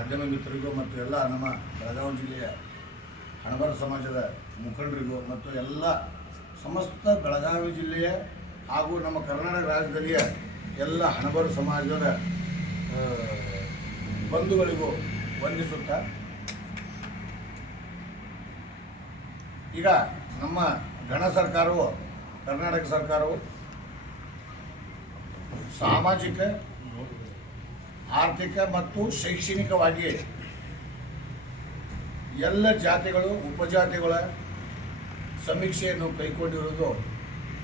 ಮಾಧ್ಯಮ ಮಿತ್ರರಿಗೂ ಮತ್ತು ಎಲ್ಲ ನಮ್ಮ ಬೆಳಗಾವಿ ಜಿಲ್ಲೆಯ ಹಣಬರ ಸಮಾಜದ ಮುಖಂಡರಿಗೂ ಮತ್ತು ಎಲ್ಲ ಸಮಸ್ತ ಬೆಳಗಾವಿ ಜಿಲ್ಲೆಯ ಹಾಗೂ ನಮ್ಮ ಕರ್ನಾಟಕ ರಾಜ್ಯದಲ್ಲಿಯ ಎಲ್ಲ ಹಣಬರ ಸಮಾಜದ ಬಂಧುಗಳಿಗೂ ವಂದಿಸುತ್ತಾ, ಈಗ ನಮ್ಮ ಗಣ ಸರ್ಕಾರವು, ಕರ್ನಾಟಕ ಸರ್ಕಾರವು ಸಾಮಾಜಿಕ, ಆರ್ಥಿಕ ಮತ್ತು ಶೈಕ್ಷಣಿಕವಾಗಿ ಎಲ್ಲ ಜಾತಿಗಳು, ಉಪಜಾತಿಗಳ ಸಮೀಕ್ಷೆಯನ್ನು ಕೈಗೊಂಡಿರುವುದು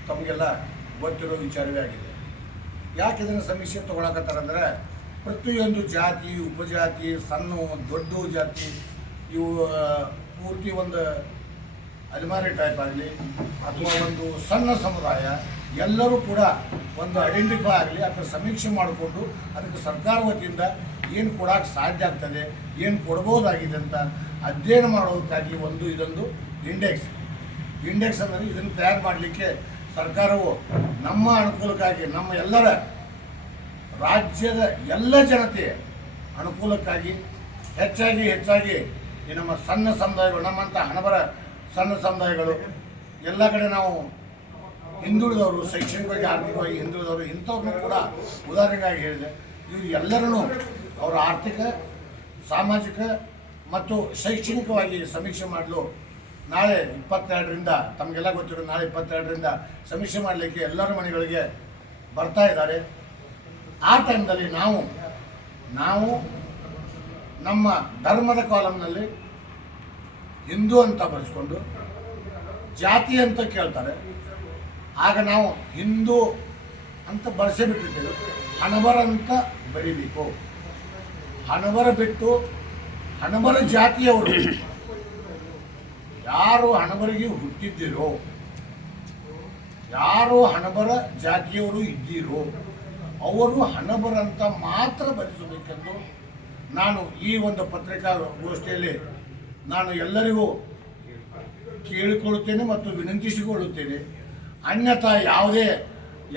ತಮಗೆಲ್ಲ ಗೊತ್ತಿರೋ ವಿಚಾರವೇ ಆಗಿದೆ. ಯಾಕೆ ಇದನ್ನು ಸಮೀಕ್ಷೆ ತೊಗೊಳಕತ್ತಾರಂದ್ರೆ, ಪ್ರತಿಯೊಂದು ಜಾತಿ, ಉಪಜಾತಿ, ಸಣ್ಣ ದೊಡ್ಡ ಜಾತಿ, ಇವು ಪೂರ್ತಿ ಒಂದು ಅಲಿಮಾರಿ ಟೈಪ್ ಆಗಲಿ ಅಥವಾ ಒಂದು ಸಣ್ಣ ಸಮುದಾಯ ಎಲ್ಲರೂ ಕೂಡ ಒಂದು ಐಡೆಂಟಿಫೈ ಆಗಲಿ ಅಥವಾ ಸಮೀಕ್ಷೆ ಮಾಡಿಕೊಂಡು ಅದಕ್ಕೆ ಸರ್ಕಾರ ವತಿಯಿಂದ ಏನು ಕೊಡೋಕ್ಕೆ ಸಾಧ್ಯ ಆಗ್ತದೆ, ಏನು ಕೊಡ್ಬೋದಾಗಿದೆ ಅಂತ ಅಧ್ಯಯನ ಮಾಡೋದಕ್ಕಾಗಿ ಇದೊಂದು ಇಂಡೆಕ್ಸ್ ಅಂದರೆ ಇದನ್ನು ತಯಾರು ಮಾಡಲಿಕ್ಕೆ ಸರ್ಕಾರವು ನಮ್ಮ ಅನುಕೂಲಕ್ಕಾಗಿ, ನಮ್ಮ ಎಲ್ಲರ ರಾಜ್ಯದ ಎಲ್ಲ ಜನತೆಯ ಅನುಕೂಲಕ್ಕಾಗಿ ಹೆಚ್ಚಾಗಿ ಈ ನಮ್ಮ ಸಣ್ಣ ಸಮುದಾಯಗಳು, ನಮ್ಮಂಥ ಹಣಬರ ಸಣ್ಣ ಸಮುದಾಯಗಳು, ಎಲ್ಲ ಕಡೆ ನಾವು ಹಿಂದುಳಿದವರು, ಶೈಕ್ಷಣಿಕವಾಗಿ ಆರ್ಥಿಕವಾಗಿ ಹಿಂದುಳಿದವರು, ಇಂಥವ್ರನ್ನೂ ಕೂಡ ಉದಾಹರಣೆಗಾಗಿ ಹೇಳಿದೆ. ಇವರು ಎಲ್ಲರನ್ನೂ ಅವರ ಆರ್ಥಿಕ, ಸಾಮಾಜಿಕ ಮತ್ತು ಶೈಕ್ಷಣಿಕವಾಗಿ ಸಮೀಕ್ಷೆ ಮಾಡಲು ನಾಳೆ 22ರಿಂದ, ತಮಗೆಲ್ಲ ಗೊತ್ತಿರೋ ನಾಳೆ 22ರಿಂದ ಸಮೀಕ್ಷೆ ಮಾಡಲಿಕ್ಕೆ ಎಲ್ಲರ ಮನೆಗಳಿಗೆ ಬರ್ತಾ ಇದ್ದಾರೆ. ಆ ಟೈಮ್ದಲ್ಲಿ ನಾವು ನಮ್ಮ ಧರ್ಮದ ಕಾಲಮ್ನಲ್ಲಿ ಹಿಂದೂ ಅಂತ ಬರೆಸ್ಕೊಂಡು ಜಾತಿ ಅಂತ ಕೇಳ್ತಾರೆ. ಆಗ ನಾವು ಹಿಂದೂ ಅಂತ ಬರೆಸೇ ಬಿಟ್ಟಿರ್ತೇವೆ, ಹಣಬರ ಅಂತ ಬರೀಬೇಕು. ಹಣಬರ ಬಿಟ್ಟು ಹಣಬರ ಜಾತಿಯವರು ಯಾರು ಹಣಬರಿಗೆ ಹುಟ್ಟಿದ್ದೀರೋ, ಯಾರು ಹಣಬರ ಜಾತಿಯವರು ಇದ್ದೀರೋ ಅವರು ಹಣಬರಂತ ಮಾತ್ರ ಬರೆಸಬೇಕೆಂದು ನಾನು ಈ ಒಂದು ಪತ್ರಿಕಾಗೋಷ್ಠಿಯಲ್ಲಿ ನಾನು ಎಲ್ಲರಿಗೂ ಕೇಳಿಕೊಳ್ಳುತ್ತೇನೆ ಮತ್ತು ವಿನಂತಿಸಿಕೊಳ್ಳುತ್ತೇನೆ. ಅನ್ಯಥಾ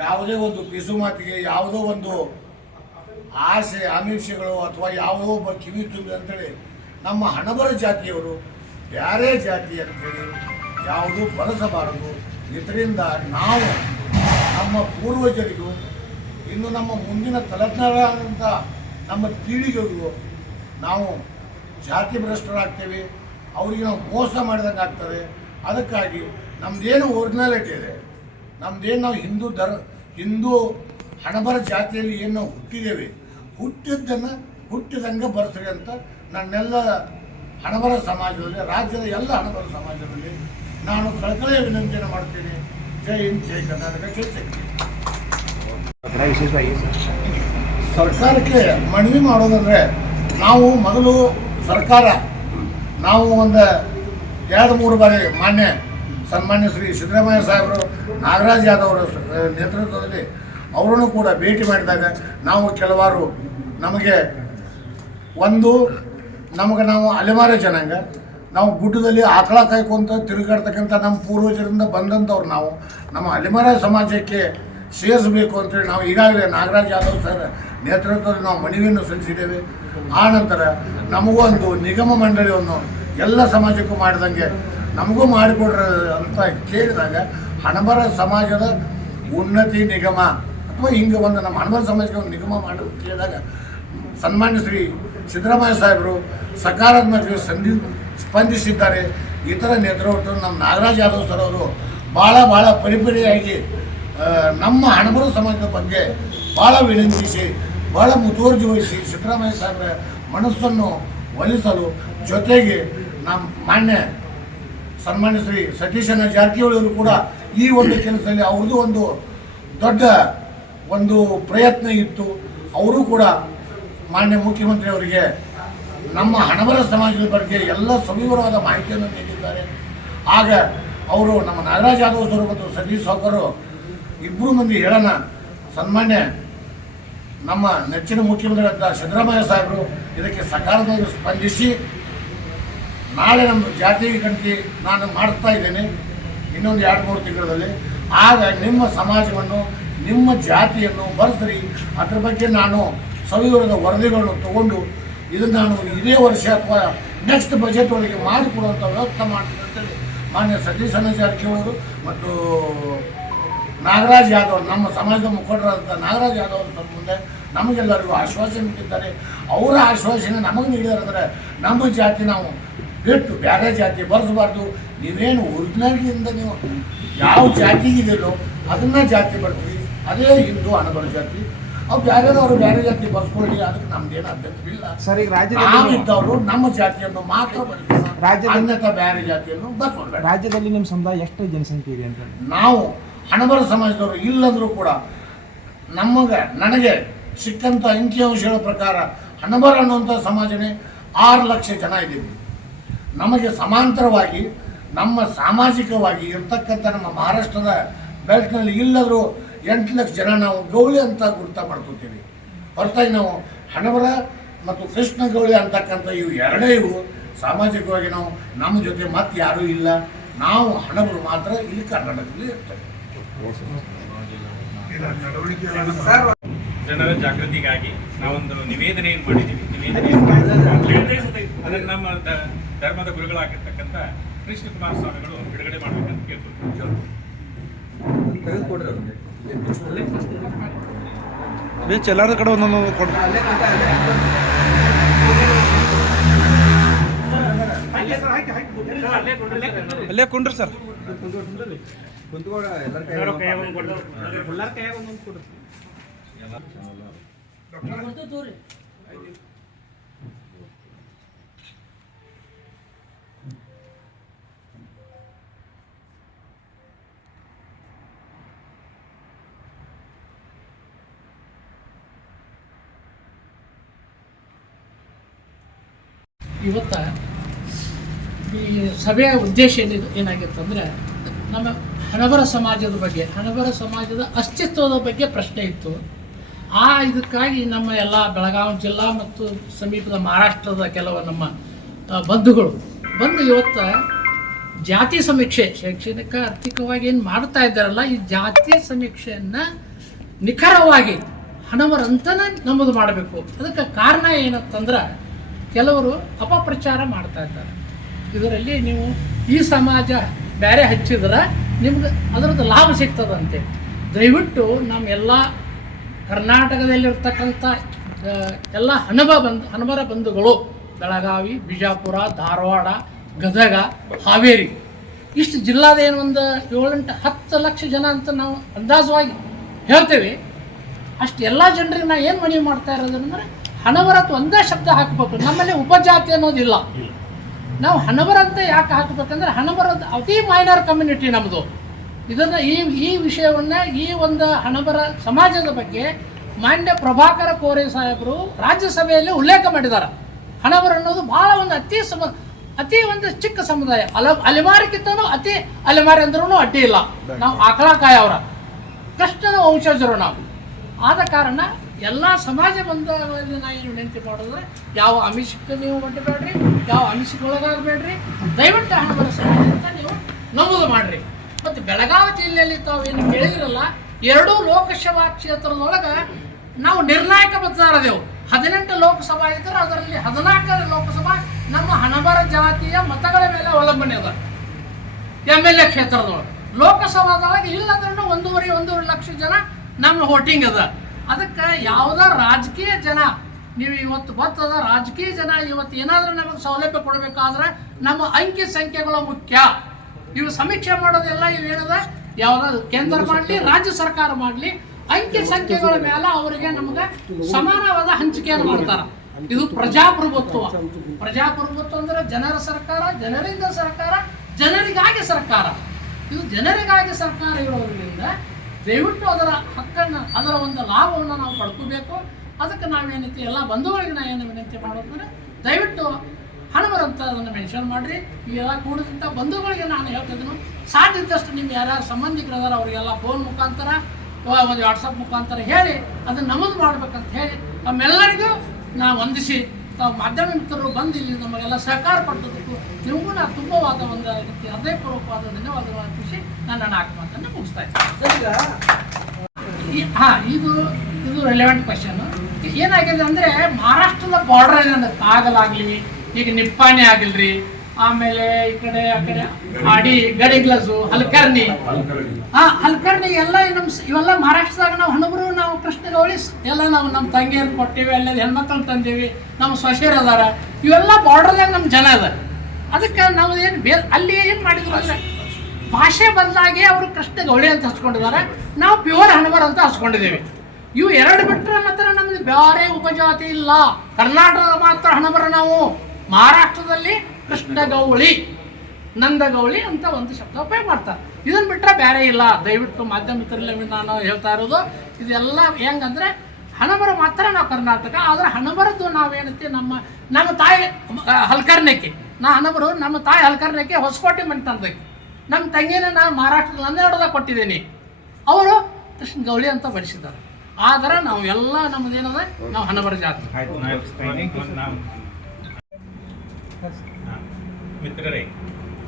ಯಾವುದೇ ಒಂದು ಪಿಸು ಮಾತಿಗೆ, ಯಾವುದೋ ಒಂದು ಆಸೆ ಆಮಿಷಗಳು ಅಥವಾ ಯಾವುದೋ ಒಬ್ಬ ಕಿವಿ ತುಂಬಿ ಅಂತೇಳಿ ನಮ್ಮ ಹಣಬರ ಜಾತಿಯವರು ಬೇರೆ ಜಾತಿ ಅಂತೇಳಿ ಯಾವುದೂ ಬಳಸಬಾರದು. ಇದರಿಂದ ನಾವು ನಮ್ಮ ಪೂರ್ವಜರಿಗೂ ಇನ್ನು ನಮ್ಮ ಮುಂದಿನ ತಲೆಮಾರಾದಂಥ ನಮ್ಮ ಪೀಳಿಗೆಗೂ ನಾವು ಜಾತಿ ಭ್ರಷ್ಟರಾಗ್ತೇವೆ, ಅವರಿಗೆ ನಾವು ಮೋಸ ಮಾಡಿದಂಗೆ ಆಗ್ತದೆ. ಅದಕ್ಕಾಗಿ ನಮ್ಮದೇನು ಒರಿಜಿನಾಲಿಟಿ ಇದೆ, ನಮ್ಮದೇನು ನಾವು ಹಿಂದೂ ಹಣಬರ ಜಾತಿಯಲ್ಲಿ ಏನು ನಾವು ಹುಟ್ಟಿದ್ದೇವೆ, ಹುಟ್ಟಿದ್ದನ್ನು ಹುಟ್ಟಿದಂಗೆ ಬರ್ಸ್ರಿ ಅಂತ ನನ್ನೆಲ್ಲ ಹಣಬರ ಸಮಾಜದಲ್ಲಿ, ರಾಜ್ಯದ ಎಲ್ಲ ಹಣಬರ ಸಮಾಜದಲ್ಲಿ ನಾನು ಕಳಕಳಿಯ ವಿನಂತಿಯನ್ನು ಮಾಡ್ತೀನಿ. ಜೈ ಹಿಂದ್, ಜೈ ಕರ್ನಾಟಕ, ಜೈ ಶಕ್ತಿ. ಸರ್ಕಾರಕ್ಕೆ ಮನವಿ ಮಾಡೋದಂದರೆ, ನಾವು ಮೊದಲು ನಾವು ಒಂದು 2-3 ಬಾರಿ ಸನ್ಮಾನ್ಯ ಶ್ರೀ ಸಿದ್ದರಾಮಯ್ಯ ಸಾಹೇಬರು, ನಾಗರಾಜ್ ಯಾದವ್ ಅವರ ನೇತೃತ್ವದಲ್ಲಿ ಅವರನ್ನು ಕೂಡ ಭೇಟಿ ಮಾಡಿದಾಗ ನಾವು ಕೆಲವಾರು ನಾವು ಅಲೆಮಾರಿ ಜನಾಂಗ, ನಾವು ಗುಡ್ಡದಲ್ಲಿ ಆಕಳ ಕಾಯ್ಕೊಂತ ತಿರುಗಾಡ್ತಕ್ಕಂಥ ನಮ್ಮ ಪೂರ್ವಜರಿಂದ ಬಂದಂಥವ್ರು, ನಮ್ಮ ಅಲೆಮಾರಿ ಸಮಾಜಕ್ಕೆ ಸೇರಿಸಬೇಕು ಅಂತೇಳಿ ನಾವು ಈಗಾಗಲೇ ನಾಗರಾಜ್ ಯಾದವ್ ಸರ್ ನೇತೃತ್ವದಲ್ಲಿ ನಾವು ಮನವಿಯನ್ನು ಸಲ್ಲಿಸಿದ್ದೇವೆ. ಆ ನಂತರ ನಮಗೂ ಒಂದು ನಿಗಮ ಮಂಡಳಿಯನ್ನು ಎಲ್ಲ ಸಮಾಜಕ್ಕೂ ಮಾಡಿದಂಗೆ ನಮಗೂ ಮಾಡಿಕೊಡ್ರ ಅಂತ ಕೇಳಿದಾಗ, ಹಣಬರ ಸಮಾಜದ ಉನ್ನತಿ ನಿಗಮ ಅಥವಾ ಹಿಂಗೆ ಒಂದು ನಮ್ಮ ಹಣಬರ ಸಮಾಜಕ್ಕೆ ಒಂದು ನಿಗಮ ಮಾಡಿ ಕೇಳಿದಾಗ ಸನ್ಮಾನ್ಯ ಶ್ರೀ ಸಿದ್ದರಾಮಯ್ಯ ಸಾಹೇಬರು ಸಕಾರಾತ್ಮಕ ಸ್ಪಂದಿಸಿದ್ದಾರೆ. ಇತರ ನೇತೃತ್ವ ನಮ್ಮ ನಾಗರಾಜ್ ಯಾದವ್ ಸರ್ ಅವರು ಭಾಳ ಪರಿಪರಿಯಾಗಿ ನಮ್ಮ ಹಣಬರ ಸಮಾಜದ ಬಗ್ಗೆ ಭಾಳ ವಿನಂತಿಸಿ, ಭಾಳ ಮುತುವರ್ಜಿ ವಹಿಸಿ ಸಿದ್ದರಾಮಯ್ಯ ಸಾಹೇಬರ ಮನಸ್ಸನ್ನು ಒಲಿಸಲು, ಜೊತೆಗೆ ನಮ್ಮ ಸನ್ಮಾನ್ಯ ಶ್ರೀ ಸತೀಶಣ್ಣ ಜಾರಕಿಹೊಳಿ ಅವರು ಕೂಡ ಈ ಒಂದು ಕೆಲಸದಲ್ಲಿ ಅವ್ರದ್ದು ಒಂದು ದೊಡ್ಡ ಪ್ರಯತ್ನ ಇತ್ತು. ಅವರು ಕೂಡ ಮಾನ್ಯ ಮುಖ್ಯಮಂತ್ರಿಯವರಿಗೆ ನಮ್ಮ ಹಣಬರ ಸಮಾಜದ ಬಗ್ಗೆ ಎಲ್ಲ ಸವಿವರವಾದ ಮಾಹಿತಿಯನ್ನು ನೀಡಿದ್ದಾರೆ. ಆಗ ಅವರು ನಮ್ಮ ನಾಗರಾಜ್ ಯಾದವ್ ಸರ್ ಮತ್ತು ಸತೀಶ್ ಸಾವ್ಕರು ಇಬ್ಬರು ಮಂದಿ ಹೇಳೋಣ, ಸನ್ಮಾನ್ಯ ನಮ್ಮ ನೆಚ್ಚಿನ ಮುಖ್ಯಮಂತ್ರಿಗಳಾದ ಸಿದ್ದರಾಮಯ್ಯ ಸಾಹೇಬರು ಇದಕ್ಕೆ ಸಕಾರಾತ್ಮಕ ಸ್ಪಂದಿಸಿ ನಾಳೆ ನಮ್ಮ ಜಾತಿ ಗಣತಿ ನಾನು ಮಾಡಿಸ್ತಾ ಇದ್ದೇನೆ ಇನ್ನೊಂದು 2-3 ತಿಂಗಳಲ್ಲಿ. ಆಗ ನಿಮ್ಮ ಸಮಾಜವನ್ನು, ನಿಮ್ಮ ಜಾತಿಯನ್ನು ಬರೆಸ್ರಿ, ಅದ್ರ ಬಗ್ಗೆ ನಾನು ಸವಿವರದ ವರದಿಗಳನ್ನು ತಗೊಂಡು ಇದನ್ನು ನಾನು ಇದೇ ವರ್ಷ ಅಥವಾ ನೆಕ್ಸ್ಟ್ ಬಜೆಟ್ ಒಳಗೆ ಮಾಡಿಕೊಡುವಂಥ ವ್ಯವಸ್ಥೆ ಮಾಡ್ತೀನಿ ಅಂತೇಳಿ ಮಾನ್ಯ ಸತೀಶ್ ಜಾರಕಿಹೊಳಿ ಮತ್ತು ನಾಗರಾಜ್ ಯಾದವ್, ನಮ್ಮ ಸಮಾಜದ ಮುಖಂಡರಾದಂಥ ನಾಗರಾಜ್ ಯಾದವ್ ಅವ್ರ ಮುಂದೆ ನಮಗೆಲ್ಲರಿಗೂ ಆಶ್ವಾಸನೆ ನೀಡಿದ್ದಾರೆ. ಅವರ ಆಶ್ವಾಸನೆ ನಮಗೆ ನೀಡಿದಾರೆ. ನಮ್ಮ ಜಾತಿ ನಾವು ಬಿಟ್ಟು ಬೇರೆ ಜಾತಿ ಬರೆಸಬಾರ್ದು. ನೀವೇನು ಒರಿಜಿನಾಲಿಟಿಯಿಂದ ನೀವು ಯಾವ ಜಾತಿಗಿದೆಯೋ ಅದನ್ನ ಜಾತಿ ಬರ್ತೀವಿ, ಅದೇ ಹಿಂದೂ ಹಣಬರ ಜಾತಿ. ಅವ್ರು ಬೇರೆದವರು ಬೇರೆ ಜಾತಿ ಬರ್ಸ್ಕೊಳ್ಳಿ, ಅದಕ್ಕೆ ನಮ್ದೇನು ಅಭ್ಯಂತರವಿಲ್ಲ. ಸರ್, ಈಗ ನಾವಿದ್ದವರು ನಮ್ಮ ಜಾತಿಯನ್ನು ಮಾತ್ರ ಬರ್ತೀವಿ, ಅನ್ಯತಾ ಬೇರೆ ಜಾತಿಯನ್ನು ಬರ್ಸ್ಕೊಳ್ಬೇಡ. ರಾಜ್ಯದಲ್ಲಿ ನಿಮ್ಮ ಸಮುದಾಯ ಎಷ್ಟು ಜನಸಂಖ್ಯೆ ಇದೆ ಅಂತ? ನಾವು ಹಣಬರ ಸಮಾಜದವರು ಇಲ್ಲಂದ್ರೂ ಕೂಡ ನನಗೆ ಸಿಕ್ಕಂಥ ಅಂಕಿಅಂಶಗಳ ಪ್ರಕಾರ ಹಣಬರ ಅನ್ನುವಂಥ ಸಮಾಜನೇ 6 ಲಕ್ಷ ಜನ ಇದ್ದೀವಿ. ನಮಗೆ ಸಮಾಂತರವಾಗಿ ನಮ್ಮ ಸಾಮಾಜಿಕವಾಗಿ ಇರ್ತಕ್ಕಂಥ ನಮ್ಮ ಮಹಾರಾಷ್ಟ್ರದ ಬೆಲ್ಟ್ನಲ್ಲಿ ಇಲ್ಲದರೂ 8 ಲಕ್ಷ ಜನ ನಾವು ಗೌಳಿ ಅಂತ ಗುರುತ ಮಾಡ್ಕೊತೀವಿ. ಹೊರತಾಗಿ ನಾವು ಹಣಬರ ಮತ್ತು ಕೃಷ್ಣ ಗೌಳಿ ಅಂತಕ್ಕಂಥ ಇವು ಸಾಮಾಜಿಕವಾಗಿ ನಾವು ನಮ್ಮ ಜೊತೆ ಮತ್ತೆ ಯಾರೂ ಇಲ್ಲ. ನಾವು ಹಣಬರು ಮಾತ್ರ ಇಲ್ಲಿ ಕರ್ನಾಟಕದಲ್ಲಿ ಇರ್ತೇವೆ. ಜನರ ಜಾಗೃತಿಗಾಗಿ ನಾವೊಂದು ನಿವೇದನೆಯನ್ನು ಮಾಡಿದ್ದೀವಿ. ಅದನ್ನು ನಮ್ಮ ಧರ್ಮದ ಗುರುಗಳಾಗಿರ್ತಕ್ಕಂಥ ಕೃಷ್ಣ ಕುಮಾರ ಸ್ವಾಮಿಗಳು ಬಿಡುಗಡೆ ಮಾಡಬೇಕಂತ ಕೇಳ್ಕೊಳ್ತೀವಿ. ಎಲ್ಲರ ಕಡೆ ಒಂದೊಂದು ಕೊಡ. ಅಲ್ಲೇ ಕೊಂಡ್ರಿ ಸರ್. ಇವತ್ತ ಈ ಸಭೆಯ ಉದ್ದೇಶ ಏನಾಗಿತ್ತು ಅಂದರೆ, ನಮ್ಮ ಹಣಬರ ಸಮಾಜದ ಬಗ್ಗೆ, ಹಣಬರ ಸಮಾಜದ ಅಸ್ತಿತ್ವದ ಬಗ್ಗೆ ಪ್ರಶ್ನೆ ಇತ್ತು. ಇದಕ್ಕಾಗಿ ನಮ್ಮ ಎಲ್ಲ ಬೆಳಗಾವಿ ಜಿಲ್ಲಾ ಮತ್ತು ಸಮೀಪದ ಮಹಾರಾಷ್ಟ್ರದ ಕೆಲವು ನಮ್ಮ ಬಂಧುಗಳು ಬಂದು ಇವತ್ತು ಜಾತಿ ಸಮೀಕ್ಷೆ, ಶೈಕ್ಷಣಿಕ ಆರ್ಥಿಕವಾಗಿ ಏನು ಮಾಡ್ತಾ ಇದ್ದಾರಲ್ಲ, ಈ ಜಾತಿ ಸಮೀಕ್ಷೆಯನ್ನು ನಿಖರವಾಗಿ ಹಣಬರಂತನೇ ನಮ್ಮದು ಮಾಡಬೇಕು. ಅದಕ್ಕೆ ಕಾರಣ ಏನಂತಂದ್ರೆ, ಕೆಲವರು ಅಪಪ್ರಚಾರ ಮಾಡ್ತಾ ಇದ್ದಾರೆ. ಇದರಲ್ಲಿ ನೀವು ಈ ಸಮಾಜ ಬೇರೆ ಹಚ್ಚಿದ್ರೆ ನಿಮ್ಗೆ ಅದರದ್ದು ಲಾಭ ಸಿಗ್ತದಂತೆ. ದಯವಿಟ್ಟು ನಮ್ಮೆಲ್ಲ ಕರ್ನಾಟಕದಲ್ಲಿರ್ತಕ್ಕಂಥ ಎಲ್ಲ ಹಣಬರ ಬಂಧುಗಳು, ಬೆಳಗಾವಿ, ಬಿಜಾಪುರ, ಧಾರವಾಡ, ಗದಗ, ಹಾವೇರಿ, ಇಷ್ಟು ಜಿಲ್ಲಾದೇನು ಒಂದು 7-10 ಲಕ್ಷ ಜನ ಅಂತ ನಾವು ಅಂದಾಜವಾಗಿ ಹೇಳ್ತೇವೆ. ಅಷ್ಟು ಎಲ್ಲ ಜನರಿಗೆ ನಾವು ಏನು ಮನವಿ ಮಾಡ್ತಾ ಇರೋದಂದ್ರೆ, ಹಣಬರತ್ತು ಒಂದೇ ಶಬ್ದ ಹಾಕಬೇಕು. ನಮ್ಮಲ್ಲಿ ಉಪಜಾತಿ ಅನ್ನೋದಿಲ್ಲ. ನಾವು ಹಣಬರ ಅಂತ ಯಾಕೆ ಹಾಕಬೇಕಂದ್ರೆ, ಹಣಬರದ ಅತಿ ಮೈನರ್ ಕಮ್ಯುನಿಟಿ ನಮ್ಮದು. ಇದನ್ನು ಈ ವಿಷಯವನ್ನು ಈ ಒಂದು ಹಣಬರ ಸಮಾಜದ ಬಗ್ಗೆ ಮಾನ್ಯ ಪ್ರಭಾಕರ ಕೋರೆ ಸಾಹೇಬರು ರಾಜ್ಯಸಭೆಯಲ್ಲಿ ಉಲ್ಲೇಖ ಮಾಡಿದ್ದಾರೆ. ಹಣಬರ ಅನ್ನೋದು ಭಾಳ ಒಂದು ಅತಿ ಒಂದು ಚಿಕ್ಕ ಸಮುದಾಯ. ಅಲೆಮಾರಿಗಿಂತನೂ ಅತಿ ಅಲೆಮಾರಿ ಅಂದ್ರೂ ಅಡ್ಡಿ ಇಲ್ಲ. ನಾವು ಆಕಳಕಾಯಿ ಅವರ ಕೃಷ್ಣನ ವಂಶಜರು ನಾವು. ಆದ ಕಾರಣ ಎಲ್ಲ ಸಮಾಜ ಬಂಧುಗಳಲ್ಲಿ ನಾ ಏನು ವಿನಂತಿ ಮಾಡಿದ್ರೆ, ಯಾವ ಆಮಿಷಕ್ಕೆ ನೀವು ಒಡ್ಡಬೇಡ್ರಿ, ಯಾವ ಆಮಿಷಕ್ಕೆ ಒಳಗಾಗಬೇಡ್ರಿ. ದಯವಿಟ್ಟು ಹಣಬರ ಸಮಾಜ ಅಂತ ನೀವು ನಮೂದು ಮಾಡಿರಿ. ಮತ್ತು ಬೆಳಗಾವಿ ಜಿಲ್ಲೆಯಲ್ಲಿ ತಾವೇನು ಕೇಳಿದ್ರಲ್ಲ, 2 ಲೋಕಸಭಾ ಕ್ಷೇತ್ರದೊಳಗೆ ನಾವು ನಿರ್ಣಾಯಕ ಮತದಾರದೆವು. 18 ಲೋಕಸಭಾ ಇದ್ದರೆ ಅದರಲ್ಲಿ 14 ಲೋಕಸಭಾ ನಮ್ಮ ಹಣಬರ ಜಾತಿಯ ಮತಗಳ ಮೇಲೆ ಅವಲಂಬನೆ ಅದ. MLA ಕ್ಷೇತ್ರದೊಳಗೆ, ಲೋಕಸಭಾದೊಳಗೆ ಇಲ್ಲಂದ್ರೂ 1.5 ಲಕ್ಷ ಜನ ನಮ್ಮ ವೋಟಿಂಗ್ ಅದ. ಅದಕ್ಕೆ ಯಾವುದೋ ರಾಜಕೀಯ ಜನ, ನೀವು ಇವತ್ತು ಗೊತ್ತದ, ರಾಜಕೀಯ ಜನ ಇವತ್ತು ಏನಾದರೂ ನಮಗೆ ಸೌಲಭ್ಯ ಕೊಡಬೇಕಾದ್ರೆ ನಮ್ಮ ಅಂಕಿ ಸಂಖ್ಯೆಗಳು ಮುಖ್ಯ. ಇವು ಸಮೀಕ್ಷೆ ಮಾಡೋದೆಲ್ಲ ಇವು ಏನದ, ಯಾವುದಾದ್ರು ಕೇಂದ್ರ ಮಾಡಲಿ, ರಾಜ್ಯ ಸರ್ಕಾರ ಮಾಡಲಿ, ಅಂಕಿ ಸಂಖ್ಯೆಗಳ ಮೇಲೆ ಅವರಿಗೆ ನಮಗೆ ಸಮಾನವಾದ ಹಂಚಿಕೆಯನ್ನು ಮಾಡ್ತಾರೆ. ಇದು ಪ್ರಜಾಪ್ರಭುತ್ವ. ಪ್ರಜಾಪ್ರಭುತ್ವ ಅಂದರೆ ಜನರ ಸರ್ಕಾರ, ಜನರಿಂದ ಸರ್ಕಾರ, ಜನರಿಗಾಗಿ ಸರ್ಕಾರ. ಇದು ಜನರಿಗಾಗಿ ಸರ್ಕಾರ ಇರೋದ್ರಿಂದ ದಯವಿಟ್ಟು ಅದರ ಹಕ್ಕನ್ನು, ಅದರ ಒಂದು ಲಾಭವನ್ನು ನಾವು ಪಡ್ಕೋಬೇಕು. ಅದಕ್ಕೆ ನಾವೇನೈತಿ ಎಲ್ಲ ಬಂಧುಗಳಿಗೆ ನಾ ಏನು ವಿನಂತಿ ಮಾಡೋದಂದರೆ, ದಯವಿಟ್ಟು ಹಣಬರಂತ ಅದನ್ನು ಮೆನ್ಷನ್ ಮಾಡಿರಿ. ಇವೆಲ್ಲ ಕೂಡಿದಂಥ ಬಂಧುಗಳಿಗೆ ನಾನು ಹೇಳ್ತಿದ್ದನು, ಸಾಧ್ಯ ಇದ್ದಷ್ಟು ನಿಮ್ಮ ಯಾರ್ಯಾರು ಸಂಬಂಧಿಕರದಾರ ಅವರಿಗೆಲ್ಲ ಫೋನ್ ಮುಖಾಂತರ ಒಂದು ವಾಟ್ಸಪ್ ಮುಖಾಂತರ ಹೇಳಿ ಅದನ್ನು ನಮೂದು ಮಾಡ್ಬೇಕಂತ ಹೇಳಿ ತಮ್ಮೆಲ್ಲರಿಗೂ ನಾವು ವಂದಿಸಿ, ತಾವು ಮಾಧ್ಯಮ ಮಿತ್ರರು ಬಂದು ಇಲ್ಲಿ ನಮಗೆಲ್ಲ ಸಹಕಾರ ಪಡ್ತದಕ್ಕೂ ನಿಮಗೂ ನಾನು ತುಂಬವಾದ ಒಂದು ಹೃದಯಪೂರ್ವಕವಾದ ಧನ್ಯವಾದಗಳನ್ನು ಅರ್ಪಿಸಿ ನನ್ನ 4 ಮಾತನ್ನು ಮುಗಿಸ್ತಾ ಇದ್ದೀನಿ. ಇದು ರೆಲೆವೆಂಟ್ ಕ್ವೆಶನ್. ಏನಾಗಿದೆ ಅಂದರೆ ಮಹಾರಾಷ್ಟ್ರದ ಬಾರ್ಡರ್ ಏನಂದ್ರೆ ಆಗಲಾಗಲಿ, ಈಗ ನಿಪ್ಪಾಣಿ ಆಗಿಲ್ರಿ, ಆಮೇಲೆ ಈ ಕಡೆ ಆ ಕಡೆ ಆಡಿ ಗಡಿಗ್ಲಸು ಹಲ್ಕರ್ಣಿ, ಹಲ್ಕರ್ಣಿ ಎಲ್ಲ ಇವೆಲ್ಲ ಮಹಾರಾಷ್ಟ್ರದಾಗ ನಾವು ಹಣಬರು ನಾವು ಕೃಷ್ಣ ಗೌಳಿ ಎಲ್ಲ ನಾವು ನಮ್ಮ ತಂಗಿಯರು ಕೊಟ್ಟಿವಿ, ಎಲ್ಲ ಹೆಣ್ಮಕ್ಳು ತಂದೀವಿ, ನಮ್ಮ ಸೊಸೆಯರು ಅದಾರ, ಇವೆಲ್ಲ ಬಾರ್ಡರ್ದಾಗ ನಮ್ಮ ಜನ ಅದ. ಅದಕ್ಕೆ ನಾವು ಏನು ಅಲ್ಲಿ ಏನು ಮಾಡಿದ್ರು ಅಂದರೆ ಭಾಷೆ ಬದಲಾಗಿ ಅವರು ಕೃಷ್ಣ ಗೌಳಿ ಅಂತ ಹಚ್ಕೊಂಡಿದ್ದಾರೆ, ನಾವು ಪ್ಯೂರ್ ಹಣಬರ್ ಅಂತ ಹಚ್ಕೊಂಡಿದ್ದೀವಿ. ಇವು ಎರಡು ಬಿಟ್ಟರೆ ಮಾತ್ರ ನಮಗೆ ಬೇರೆ ಉಪಜಾತಿ ಇಲ್ಲ. ಕರ್ನಾಟಕದ ಮಾತ್ರ ಹಣಬರ ನಾವು, ಮಹಾರಾಷ್ಟ್ರದಲ್ಲಿ ಕೃಷ್ಣ ಗೌಳಿ ನಂದಗೌಳಿ ಅಂತ ಒಂದು ಶಬ್ದ ಉಪಯೋಗ ಮಾಡ್ತಾರೆ. ಇದನ್ನು ಬಿಟ್ಟರೆ ಬೇರೆ ಇಲ್ಲ. ದಯವಿಟ್ಟು ಮಾಧ್ಯಮ ಮಿತ್ರರಲ್ಲಿ ನಾನು ಹೇಳ್ತಾ ಇರೋದು ಇದೆಲ್ಲ ಹೆಂಗಂದರೆ ಹಣಬರ ಮಾತ್ರ ನಾವು ಕರ್ನಾಟಕ, ಆದರೆ ಹಣಬರದ್ದು ನಾವೇನೈತಿ ನಮ್ಮ ತಾಯಿ ಹಲ್ಕರ್ಣಿಕೆ, ಹಣಬರು ನಮ್ಮ ತಾಯಿ ಹಲ್ಕರ್ಣಿಕೆ ಹೊಸಕೋಟೆ ಮನೆತನದಕ್ಕೆ, ನಮ್ಮ ತಂಗಿನ ನಾನು ಮಹಾರಾಷ್ಟ್ರದ ನಂದೇಡದಾಗ ಕೊಟ್ಟಿದ್ದೀನಿ, ಅವರು ಕೃಷ್ಣ ಗೌಳಿ ಅಂತ ಬರೆಸಿದ್ದಾರೆ. ಆದರೆ ನಾವು ಎಲ್ಲ ನಮ್ಮದೇನದ ನಾವು ಹಣಬರ ಜಾತಿ. ಮಿತ್ರರೇ,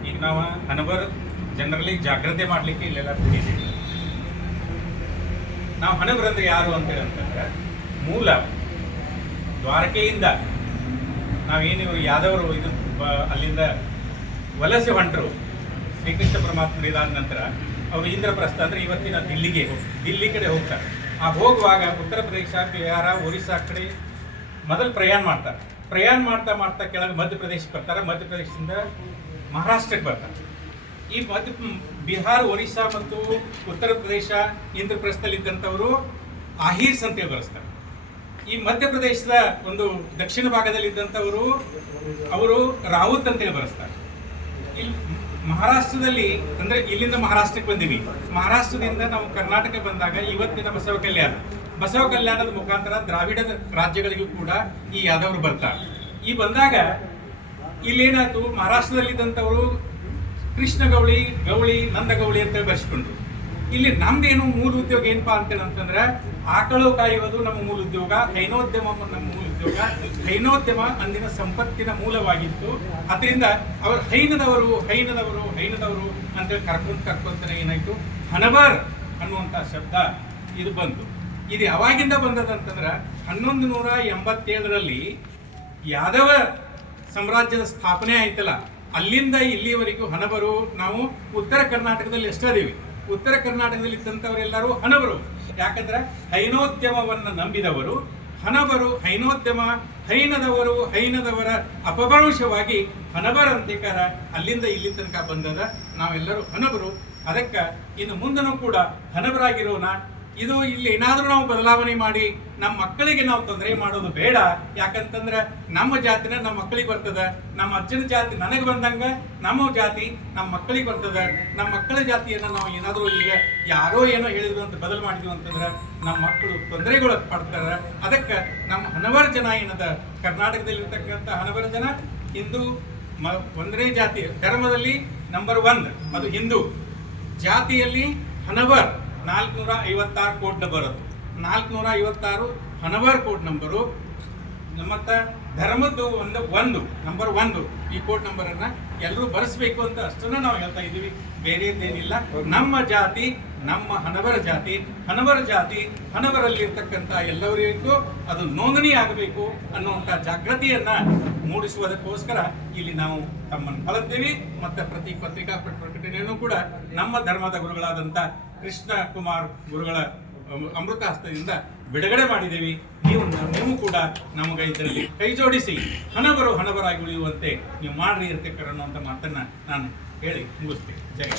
ಈಗ ನಾವು ಹಣಬರ್ ಜನರಲ್ಲಿ ಜಾಗೃತಿ ಮಾಡಲಿಕ್ಕೆ ಇಲ್ಲೆಲ್ಲ ಕೂಡಿದ್ದೀವಿ. ನಾವು ಹಣಬರಂದ್ರೆ ಯಾರು ಅಂತಂದ್ರೆ ಮೂಲ ದ್ವಾರಕೆಯಿಂದ ನಾವೇನು ಯಾದವರು ಇದು ಅಲ್ಲಿಂದ ವಲಸೆ ಹೊಂಟರು. ಶ್ರೀಕೃಷ್ಣ ಪರಮಾತ್ಮ ಇದಾದ ನಂತರ ಅವರು ಇಂದ್ರಪ್ರಸ್ಥ ಅಂದರೆ ಇವತ್ತಿನ ದಿಲ್ಲಿ ಕಡೆ ಹೋಗ್ತಾರೆ. ಆ ಹೋಗುವಾಗ ಉತ್ತರ ಪ್ರದೇಶ, ಬಿಹಾರ, ಒರಿಸ್ಸಾ ಕಡೆ ಮೊದಲು ಪ್ರಯಾಣ ಮಾಡ್ತಾ ಕೆಳಗೆ ಮಧ್ಯಪ್ರದೇಶಕ್ಕೆ ಬರ್ತಾರೆ. ಮಧ್ಯಪ್ರದೇಶದಿಂದ ಮಹಾರಾಷ್ಟ್ರಕ್ಕೆ ಬರ್ತಾರೆ. ಈ ಬಿಹಾರ, ಒರಿಸ್ಸಾ ಮತ್ತು ಉತ್ತರ ಪ್ರದೇಶ ಇಂದ್ರಪ್ರಸ್ಥದಲ್ಲಿದ್ದಂಥವರು ಆಹೀರ್ಸ್ ಅಂತೇಳಿ ಬರೆಸ್ತಾರೆ. ಈ ಮಧ್ಯಪ್ರದೇಶದ ಒಂದು ದಕ್ಷಿಣ ಭಾಗದಲ್ಲಿದ್ದಂಥವರು ಅವರು ರಾವುತ್ ಅಂತೇಳಿ ಬರೆಸ್ತಾರೆ. ಇಲ್ಲಿ ಮಹಾರಾಷ್ಟ್ರದಲ್ಲಿ ಅಂದರೆ ಇಲ್ಲಿಂದ ಮಹಾರಾಷ್ಟ್ರಕ್ಕೆ ಬಂದೀವಿ, ಮಹಾರಾಷ್ಟ್ರದಿಂದ ನಾವು ಕರ್ನಾಟಕ ಬಂದಾಗ ಇವತ್ತಿನ ಬಸವ ಕಲ್ಯಾಣದ ಮುಖಾಂತರ ದ್ರಾವಿಡದ ರಾಜ್ಯಗಳಿಗೂ ಕೂಡ ಈ ಯಾದವರು ಬರ್ತಾರೆ. ಈ ಬಂದಾಗ ಇಲ್ಲೇನಾಯ್ತು, ಮಹಾರಾಷ್ಟ್ರದಲ್ಲಿದ್ದಂಥವರು ಕೃಷ್ಣ ಗೌಳಿ, ನಂದಗೌಳಿ ಅಂತ ಬರೆಸ್ಕೊಂಡ್ರು. ಇಲ್ಲಿ ನಮ್ದೇನು ಮೂಲ ಉದ್ಯೋಗ ಏನಪ್ಪಾ ಅಂತಂದ್ರೆ ಆಕಳು ಕಾಯುವುದು ನಮ್ಮ ಮೂಲ ಉದ್ಯೋಗ, ಹೈನೋದ್ಯಮ ನಮ್ಮ ಮೂಲ ಉದ್ಯೋಗ. ಹೈನೋದ್ಯಮ ಅಂದಿನ ಸಂಪತ್ತಿನ ಮೂಲವಾಗಿತ್ತು. ಅದರಿಂದ ಅವರು ಹೈನದವರು ಅಂತೇಳಿ ಕರ್ಕೊಂತಾನೆ ಏನಾಯ್ತು, ಹಣಬರ್ ಅನ್ನುವಂಥ ಶಬ್ದ ಇದು ಬಂತು. ಇದು ಯಾವಾಗಿಂದ ಬಂದದಂತಂದ್ರೆ 1187ರಲ್ಲಿ ಯಾದವ ಸಾಮ್ರಾಜ್ಯದ ಸ್ಥಾಪನೆ ಆಯ್ತಲ್ಲ, ಅಲ್ಲಿಂದ ಇಲ್ಲಿಯವರೆಗೂ ಹಣಬರು. ನಾವು ಉತ್ತರ ಕರ್ನಾಟಕದಲ್ಲಿ ಎಷ್ಟದೀವಿ, ಉತ್ತರ ಕರ್ನಾಟಕದಲ್ಲಿ ಇದ್ದಂಥವರೆಲ್ಲರೂ ಹಣಬರು. ಯಾಕಂದ್ರೆ ಹೈನೋದ್ಯಮವನ್ನು ನಂಬಿದವರು ಹಣಬರು. ಹೈನದವರ ಅಪಭ್ರಂಶವಾಗಿ ಹಣಬರ ಅಂತಿಕಾರ ಅಲ್ಲಿಂದ ಇಲ್ಲಿ ತನಕ ಬಂದದ. ನಾವೆಲ್ಲರೂ ಹಣಬರು. ಅದಕ್ಕೆ ಇನ್ನು ಮುಂದನೂ ಕೂಡ ಹಣಬರಾಗಿರೋಣ. ಇದು ಇಲ್ಲಿ ಏನಾದರೂ ನಾವು ಬದಲಾವಣೆ ಮಾಡಿ ನಮ್ಮ ಮಕ್ಕಳಿಗೆ ನಾವು ತೊಂದರೆ ಮಾಡೋದು ಬೇಡ. ಯಾಕಂತಂದ್ರೆ ನಮ್ಮ ಜಾತಿನ ನಮ್ಮ ಮಕ್ಕಳಿಗೆ ಬರ್ತದೆ, ನಮ್ಮ ಅಜ್ಜನ ಜಾತಿ ನನಗೆ ಬಂದಂಗ ನಮ್ಮ ಜಾತಿ ನಮ್ಮ ಮಕ್ಕಳಿಗೆ ಬರ್ತದೆ. ನಮ್ಮ ಮಕ್ಕಳ ಜಾತಿಯನ್ನು ನಾವು ಏನಾದರೂ ಈಗ ಯಾರೋ ಏನೋ ಹೇಳಿದ್ರು ಅಂತ ಬದಲು ಮಾಡಿದ್ವಿ ಅಂತಂದ್ರೆ ನಮ್ಮ ಮಕ್ಕಳು ತೊಂದರೆಗಳು ಪಡ್ತಾರೆ. ಅದಕ್ಕೆ ನಮ್ಮ ಹಣಬರ ಜನ ಏನದ, ಕರ್ನಾಟಕದಲ್ಲಿರ್ತಕ್ಕಂಥ ಹಣಬರ ಜನ ಹಿಂದೂ ಒಂದನೇ ಜಾತಿ, ಧರ್ಮದಲ್ಲಿ ನಂಬರ್ 1 ಅದು ಹಿಂದೂ, ಜಾತಿಯಲ್ಲಿ ಹಣಬರ್ 456 ಕೋಡ್ ನಂಬರ್, ಅದು 456 ಹಣಬರ್ ಕೋಡ್ ನಂಬರು. ಮತ್ತು ಧರ್ಮದ್ದು ಒಂದು ನಂಬರ್ 1 ಈ ಕೋಡ್ ನಂಬರನ್ನು ಎಲ್ಲರೂ ಬರೆಸ್ಬೇಕು ಅಂತ ಅಷ್ಟನ್ನು ನಾವು ಹೇಳ್ತಾ ಇದ್ದೀವಿ. ಬೇರೆದೇನಿಲ್ಲ. ನಮ್ಮ ಜಾತಿ ನಮ್ಮ ಹಣಬರ ಜಾತಿ ಹಣಬರಲ್ಲಿರ್ತಕ್ಕಂಥ ಎಲ್ಲರಿಗೂ ಅದು ನೋಂದಣಿ ಆಗಬೇಕು ಅನ್ನುವಂಥ ಜಾಗೃತಿಯನ್ನು ಮೂಡಿಸುವುದಕ್ಕೋಸ್ಕರ ಇಲ್ಲಿ ನಾವು ತಮ್ಮನ್ನು ಕಲಿತೀವಿ. ಮತ್ತು ಪ್ರತಿ ಪತ್ರಿಕಾ ಪ್ರಕಟಣೆಯನ್ನು ಕೂಡ ನಮ್ಮ ಧರ್ಮದ ಗುರುಗಳಾದಂಥ ಕೃಷ್ಣ ಕುಮಾರ್ ಗುರುಗಳ ಅಮೃತ ಹಸ್ತದಿಂದ ಬಿಡುಗಡೆ ಮಾಡಿದ್ದೀವಿ. ನೀವು ಕೂಡ ನಮಗೆ ಇದರಲ್ಲಿ ಕೈ ಜೋಡಿಸಿ ಹಣಬರಾಗಿ ಉಳಿಯುವಂತೆ ನೀವು ಮಾಡ್ರಿ ಅಂತ ಅನ್ನುವಂಥ ಮಾತನ್ನು ನಾನು ಹೇಳಿ ಮುಗಿಸ್ತೀನಿ. ಜೈ